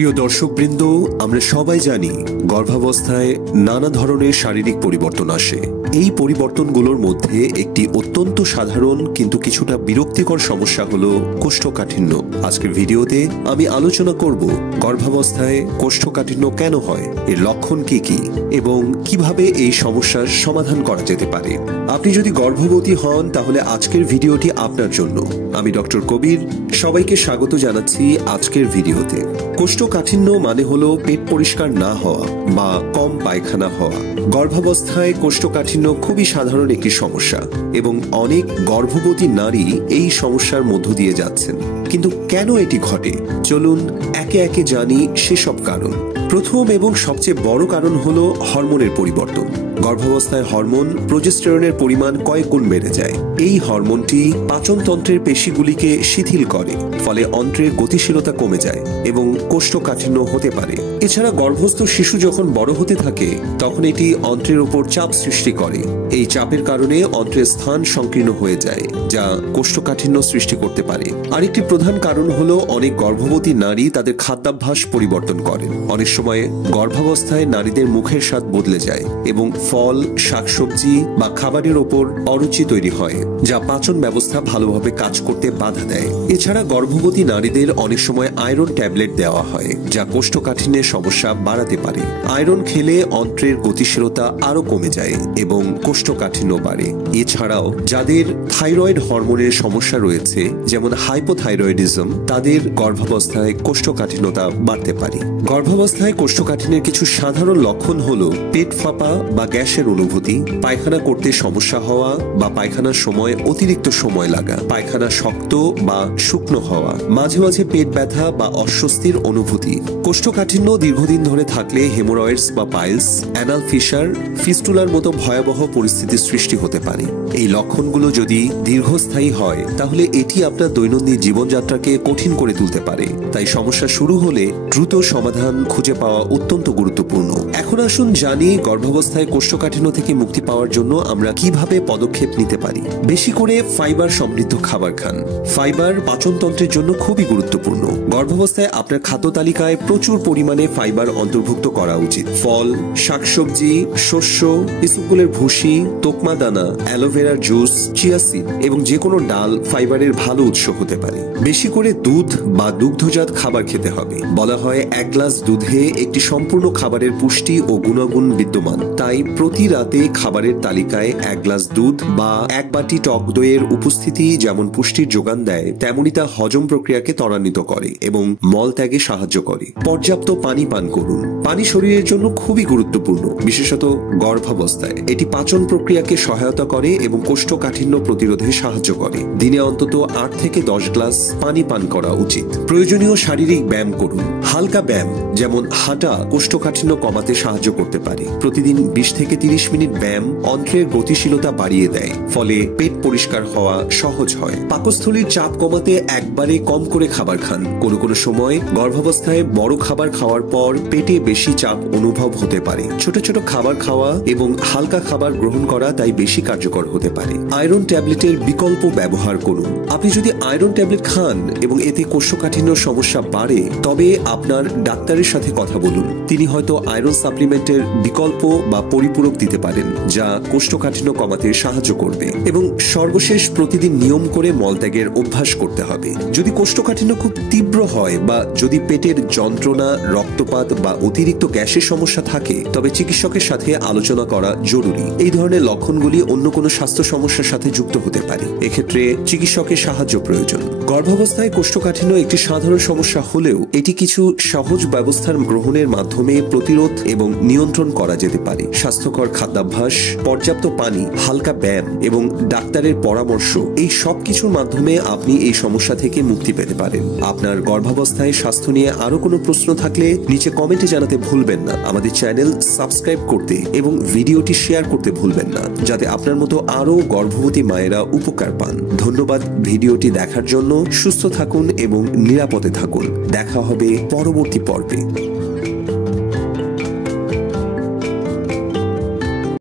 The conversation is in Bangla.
প্রিয় দর্শকবৃন্দ, আমরা সবাই জানি গর্ভাবস্থায় নানা ধরনের শারীরিক পরিবর্তন আসে। এই পরিবর্তনগুলোর মধ্যে একটি অত্যন্ত সাধারণ কিন্তু কিছুটা বিরক্তিকর সমস্যা হলো কোষ্ঠকাঠিন্য। আজকের ভিডিওতে আমি আলোচনা করব গর্ভাবস্থায় কোষ্ঠকাঠিন্য কেন হয়, এর লক্ষণ কি কি এবং কিভাবে এই সমস্যার সমাধান করা যেতে পারে। আপনি যদি গর্ভবতী হন তাহলে আজকের ভিডিওটি আপনার জন্য। আমি ডক্টর কবির, সবাইকে স্বাগত জানাচ্ছি আজকের ভিডিওতে। কোষ্ঠকাঠিন্য মানে হলো পেট পরিষ্কার না হওয়া বা কম পায়খানা হওয়া। গর্ভাবস্থায় কোষ্ঠকাঠিন্য খুবই সাধারণ একটি সমস্যা এবং অনেক গর্ভবতী নারী এই সমস্যার মধ্য দিয়ে যাচ্ছেন। কিন্তু কেন এটি ঘটে, চলুন একে একে জানি সেসব কারণ। প্রথম এবং সবচেয়ে বড় কারণ হলো হরমোনের পরিবর্তন। গর্ভাবস্থায় হরমোন প্রোজেস্টেরনের পরিমাণ কয়েক গুণ বেড়ে যায়। এই হরমোনটি পাচনতন্ত্রের পেশিগুলিকে শিথিল করে, ফলে অন্ত্রের গতিশীলতা কমে যায় এবং কোষ্ঠকাঠিন্য হতে পারে। এছাড়া গর্ভস্থ শিশু যখন বড় হতে থাকে তখন এটি অন্ত্রের উপর চাপ সৃষ্টি করে। এই চাপের কারণে অন্ত্রের স্থান সংকীর্ণ হয়ে যায়, যা কোষ্ঠকাঠিন্য সৃষ্টি করতে পারে। আরেকটি প্রধান কারণ হলো অনেক গর্ভবতী নারী তাদের খাদ্যাভ্যাস পরিবর্তন করেন। অনেক সময় গর্ভাবস্থায় নারীদের মুখের স্বাদ বদলে যায় এবং ফল, শাকসবজি বা খাবারের ওপর অরুচি তৈরি হয়, যা পাচন ব্যবস্থা ভালোভাবে কাজ করতে বাধা দেয়। এছাড়া গর্ভবতী নারীদের অনেক সময় আয়রন ট্যাবলেট দেওয়া হয়, যা কোষ্ঠকাঠিন্যের সমস্যা বাড়াতে পারে। আয়রন খেলে অন্ত্রের গতিশীলতা আরো কমে যায় এবং কোষ্ঠকাঠিন্য বাড়ে। এছাড়াও যাদের থাইরয়েড হরমোনের সমস্যা রয়েছে, যেমন হাইপোথাইরয়েডিজম, তাদের গর্ভাবস্থায় কোষ্ঠকাঠিন্যতা বাড়তে পারে। গর্ভাবস্থায় কোষ্ঠকাঠিন্যের কিছু সাধারণ লক্ষণ হলো পেট ফাঁপা বা গ্যাসের অনুভূতি, পায়খানা করতে সমস্যা হওয়া বা পায়খানার সময় অতিরিক্ত সময় লাগা, পায়খানা শক্ত বা শুকনো হওয়া, মাঝে মাঝে পেট ব্যথা বা অস্বস্তির অনুভূতি। কোষ্ঠকাঠিন্য দীর্ঘদিন ধরে থাকলে হেমোরয়েডস বা পাইলস, অ্যানাল ফিশার, ফিস্টুলার মতো ভয়াবহ পরিস্থিতির সৃষ্টি হতে পারে। এই লক্ষণগুলো যদি দীর্ঘস্থায়ী হয় তাহলে এটি আপনার দৈনন্দিন জীবনযাত্রাকে কঠিন করে তুলতে পারে। তাই সমস্যা শুরু হলে দ্রুত সমাধান খুঁজে পাওয়া অত্যন্ত গুরুত্বপূর্ণ। এখন আসুন জানি গর্ভাবস্থায় কোষ্ঠকাঠিন্য থেকে মুক্তি পাওয়ার জন্য আমরা কিভাবে পদক্ষেপ নিতে পারি। বেশি করে ফাইবার সমৃদ্ধ খাবার খান। ফাইবার পাচনতন্ত্রের জন্য খুবই গুরুত্বপূর্ণ। গর্ভাবস্থায় আপনার খাদ্য তালিকায় প্রচুর পরিমাণে ফাইবার অন্তর্ভুক্ত করা উচিত। ফল, শাকসবজি, শস্য, ইসবগুলের ভুসি, তোকমা দানা, অ্যালোভেরার জুস, চিয়া সিড এবং যে কোনো ডাল ফাইবারের ভালো উৎস হতে পারে। বেশি করে দুধ বা দুগ্ধজাত খাবার খেতে হবে। বলা হয় এক গ্লাস দুধে একটি সম্পূর্ণ খাবারের পুষ্টি ও গুণাগুণ বিদ্যমান। তাই প্রতি রাতে খাবারের তালিকায় এক গ্লাস দুধ বা এক বাটি টক দইয়ের উপস্থিতি যেমন পুষ্টির যোগান দেয়, তেমনি তা হজম প্রক্রিয়াকে ত্বরান্বিত করে এবং মল ত্যাগে সাহায্য করে। পর্যাপ্ত পানি পান করুন। পানি শরীরের জন্য খুবই গুরুত্বপূর্ণ, বিশেষত গর্ভাবস্থায়। এটি পাচন প্রক্রিয়াকে সহায়তা করে এবং কোষ্ঠকাঠিন্য প্রতিরোধে সাহায্য করে। দিনে অন্তত 8 থেকে 10 গ্লাস পানি পান করা উচিত। প্রয়োজনীয় শারীরিক ব্যায়াম করুন। হালকা ব্যায়াম যেমন হাঁটা কোষ্ঠকাঠিন্য কমাতে সাহায্য করতে পারে। প্রতিদিন 20 থেকে 30 মিনিট ব্যায়াম অন্ত্রের গতিশীলতা বাড়িয়ে দেয়, ফলে পেট পরিষ্কার হওয়া সহজ হয়। পাকস্থলীর চাপ কমাতে একবারে কম করে খাবার খান। কোনো কোনো সময় গর্ভাবস্থায় বড় খাবার খাওয়ার পর পেটে বেশি চাপ অনুভব হতে পারে। ছোট ছোট খাবার খাওয়া এবং হালকা খাবার গ্রহণ করা তাই বেশি কার্যকর হতে পারে। আয়রন ট্যাবলেটের বিকল্প ব্যবহার করুন। আপনি যদি আয়রন ট্যাবলেট খান এবং এতে কোষ্ঠকাঠিন্য সমস্যা বাড়ে, তবে আপনার ডাক্তারের সাথে কথা বলুন। তিনি হয়তো আয়রন সাপ্লিমেন্টের বিকল্প বা পরিপূরক দিতে পারেন, যা কোষ্ঠকাঠিন্য কমাতে সাহায্য করবে। এবং সর্বশেষ, প্রতিদিন নিয়ম করে মলত্যাগের অভ্যাস করতে হবে। যদি কোষ্ঠকাঠিন্য খুব তীব্র হয় বা যদি পেটের যন্ত্রণা, রক্তপাত বা অতিরিক্ত গ্যাসের সমস্যা থাকে, তবে চিকিৎসকের সাথে আলোচনা করা জরুরি। এই ধরনের লক্ষণগুলি অন্য কোনো স্বাস্থ্য সমস্যার সাথে যুক্ত হতে পারে। এক্ষেত্রে চিকিৎসকের সাহায্য প্রয়োজন। গর্ভাবস্থায় কোষ্ঠকাঠিন্য একটি সাধারণ সমস্যা হলেও এটি কিছু সহজ ব্যবস্থার গ্রহণের মাধ্যমে প্রতিরোধ এবং নিয়ন্ত্রণ করা যেতে পারে। স্বাস্থ্যকর খাদ্যাভ্যাস, পর্যাপ্ত পানি, হালকা ব্যায়াম এবং ডাক্তারের পরামর্শ, এই সব কিছুর মাধ্যমে আপনি এই সমস্যা থেকে মুক্তি পেতে পারেন। আপনার গর্ভাবস্থায় স্বাস্থ্য নিয়ে আরো কোনো প্রশ্ন থাকলে নিচে কমেন্টে জানাতে ভুলবেন না। আমাদের চ্যানেল সাবস্ক্রাইব করতে এবং ভিডিওটি শেয়ার করতে ভুলবেন না, যাতে আপনার মতো আরো গর্ভবতী মায়েরা উপকার পান। ধন্যবাদ ভিডিওটি দেখার জন্য। সুস্থ থাকুন এবং নিরাপদে থাকুন। দেখা হবে পরবর্তী পর্বে।